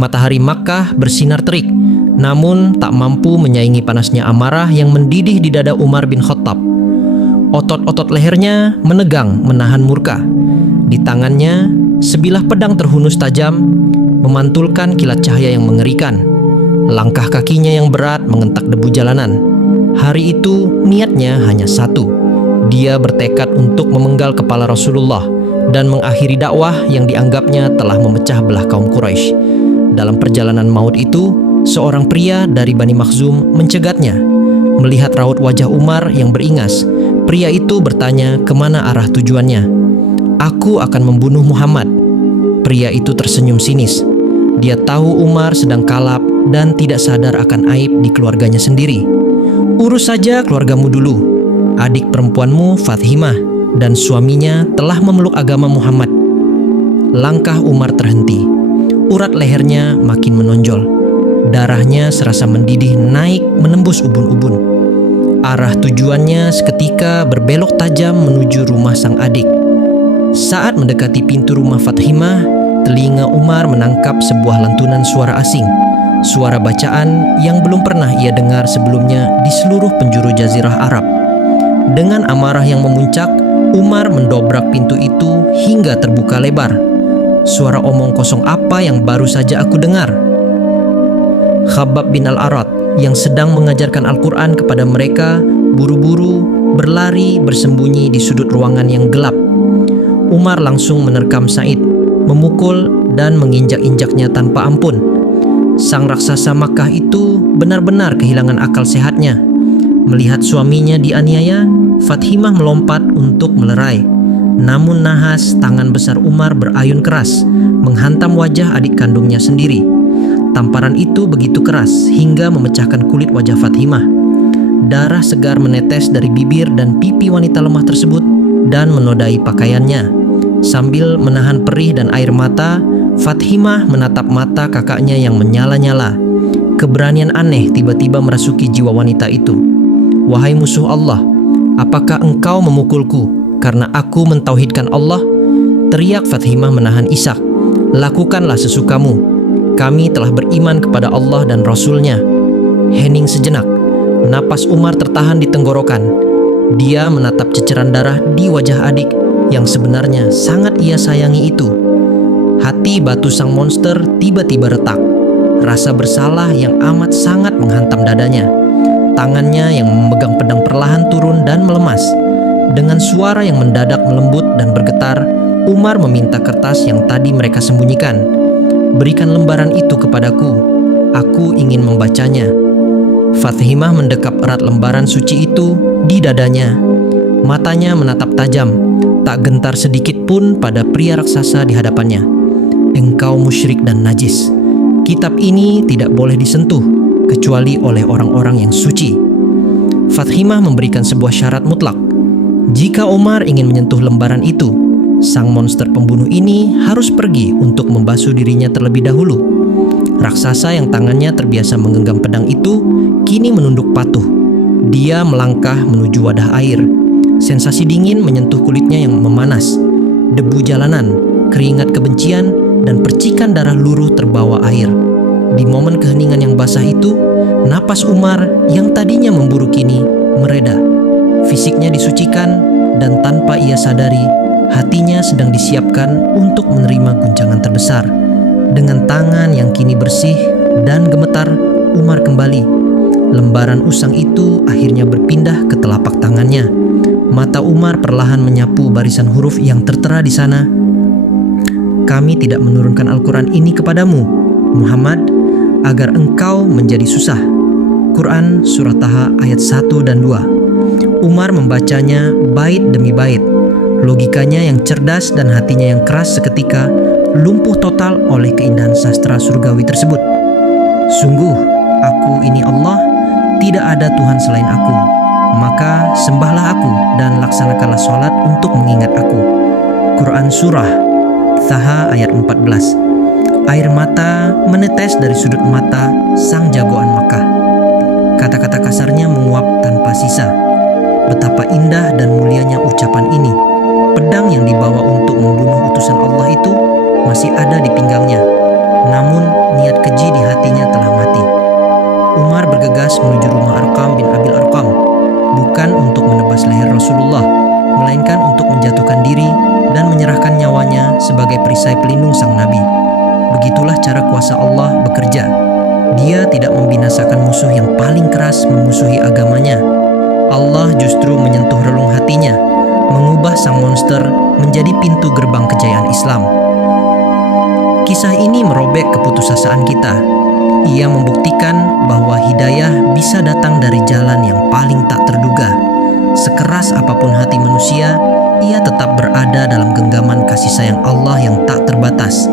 Matahari Makkah bersinar terik, namun tak mampu menyaingi panasnya amarah yang mendidih di dada Umar bin Khattab. Otot-otot lehernya menegang menahan murka. Di tangannya, sebilah pedang terhunus tajam, memantulkan kilat cahaya yang mengerikan. Langkah kakinya yang berat mengentak debu jalanan. Hari itu niatnya hanya satu. Dia bertekad untuk memenggal kepala Rasulullah dan mengakhiri dakwah yang dianggapnya telah memecah belah kaum Quraisy. Dalam perjalanan maut itu, seorang pria dari Bani Makhzum mencegatnya. Melihat raut wajah Umar yang beringas, pria itu bertanya kemana arah tujuannya. "Aku akan membunuh Muhammad." Pria itu tersenyum sinis. Dia tahu Umar sedang kalap dan tidak sadar akan aib di keluarganya sendiri. "Urus saja keluargamu dulu. Adik perempuanmu Fathimah dan suaminya telah memeluk agama Muhammad." Langkah Umar terhenti. Urat lehernya makin menonjol. Darahnya serasa mendidih naik menembus ubun-ubun. Arah tujuannya seketika berbelok tajam menuju rumah sang adik. Saat mendekati pintu rumah Fathimah, telinga Umar menangkap sebuah lantunan suara asing. Suara bacaan yang belum pernah ia dengar sebelumnya di seluruh penjuru Jazirah Arab. Dengan amarah yang memuncak, Umar mendobrak pintu itu hingga terbuka lebar. "Suara omong kosong apa yang baru saja aku dengar?" Khabbab bin Al-Arat yang sedang mengajarkan Al-Quran kepada mereka buru-buru berlari bersembunyi di sudut ruangan yang gelap. Umar langsung menerkam Said, memukul dan menginjak-injaknya tanpa ampun. Sang raksasa Makkah itu benar-benar kehilangan akal sehatnya. Melihat suaminya dianiaya, Fathimah melompat untuk melerai. Namun nahas tangan besar Umar berayun keras, menghantam wajah adik kandungnya sendiri. Tamparan itu begitu keras hingga memecahkan kulit wajah Fathimah. Darah segar menetes dari bibir dan pipi wanita lemah tersebut dan menodai pakaiannya. Sambil menahan perih dan air mata, Fathimah menatap mata kakaknya yang menyala-nyala. Keberanian aneh tiba-tiba merasuki jiwa wanita itu. "Wahai musuh Allah, apakah engkau memukulku karena aku mentauhidkan Allah?" teriak Fathimah menahan isak. "Lakukanlah sesukamu. Kami telah beriman kepada Allah dan Rasul-Nya." Hening sejenak. Napas Umar tertahan di tenggorokan. Dia menatap ceceran darah di wajah adik yang sebenarnya sangat ia sayangi itu. Hati batu sang monster tiba-tiba retak. Rasa bersalah yang amat sangat menghantam dadanya. Tangannya yang memegang pedang perlahan turun dan melemas. Dengan suara yang mendadak melembut dan bergetar, Umar meminta kertas yang tadi mereka sembunyikan. "Berikan lembaran itu kepadaku. Aku ingin membacanya." Fathimah mendekap erat lembaran suci itu di dadanya. Matanya menatap tajam, tak gentar sedikit pun pada pria raksasa di hadapannya. "Engkau musyrik dan najis. Kitab ini tidak boleh disentuh kecuali oleh orang-orang yang suci." Fathimah memberikan sebuah syarat mutlak. Jika Umar ingin menyentuh lembaran itu, sang monster pembunuh ini harus pergi untuk membasuh dirinya terlebih dahulu. Raksasa yang tangannya terbiasa menggenggam pedang itu kini menunduk patuh. Dia melangkah menuju wadah air. Sensasi dingin menyentuh kulitnya yang memanas. Debu jalanan, keringat kebencian, dan percikan darah luruh terbawa air. Di momen keheningan yang basah itu, napas Umar yang tadinya memburu kini mereda. Fisiknya disucikan dan tanpa ia sadari, hatinya sedang disiapkan untuk menerima guncangan terbesar. Dengan tangan yang kini bersih dan gemetar, Umar kembali. Lembaran usang itu akhirnya berpindah ke telapak tangannya. Mata Umar perlahan menyapu barisan huruf yang tertera di sana. "Kami tidak menurunkan Al-Quran ini kepadamu, Muhammad, agar engkau menjadi susah." Quran Surah Taha ayat 1 dan 2. Umar membacanya bait demi bait. Logikanya yang cerdas dan hatinya yang keras seketika lumpuh total oleh keindahan sastra surgawi tersebut. "Sungguh, aku ini Allah, tidak ada Tuhan selain aku. Maka sembahlah aku dan laksanakanlah sholat untuk mengingat aku." Quran Surah Taha ayat 14. Air mata menetes dari sudut mata sang jagoan Makkah. Kata-kata kasarnya menguap tanpa sisa. Betapa indah dan mulianya ucapan ini. Pedang yang dibawa untuk membunuh utusan Allah itu masih ada di pinggangnya. Namun niat menuju rumah Arqam bin Abil Arqam, bukan untuk menebas leher Rasulullah, melainkan untuk menjatuhkan diri dan menyerahkan nyawanya sebagai perisai pelindung sang Nabi. Begitulah cara kuasa Allah bekerja. Dia tidak membinasakan musuh yang paling keras memusuhi agamanya. Allah justru menyentuh relung hatinya, mengubah sang monster menjadi pintu gerbang kejayaan Islam. Kisah ini merobek keputusasaan kita. Ia membuktikan bahwa hidayah bisa datang dari jalan yang paling tak terduga. Sekeras apapun hati manusia, ia tetap berada dalam genggaman kasih sayang Allah yang tak terbatas.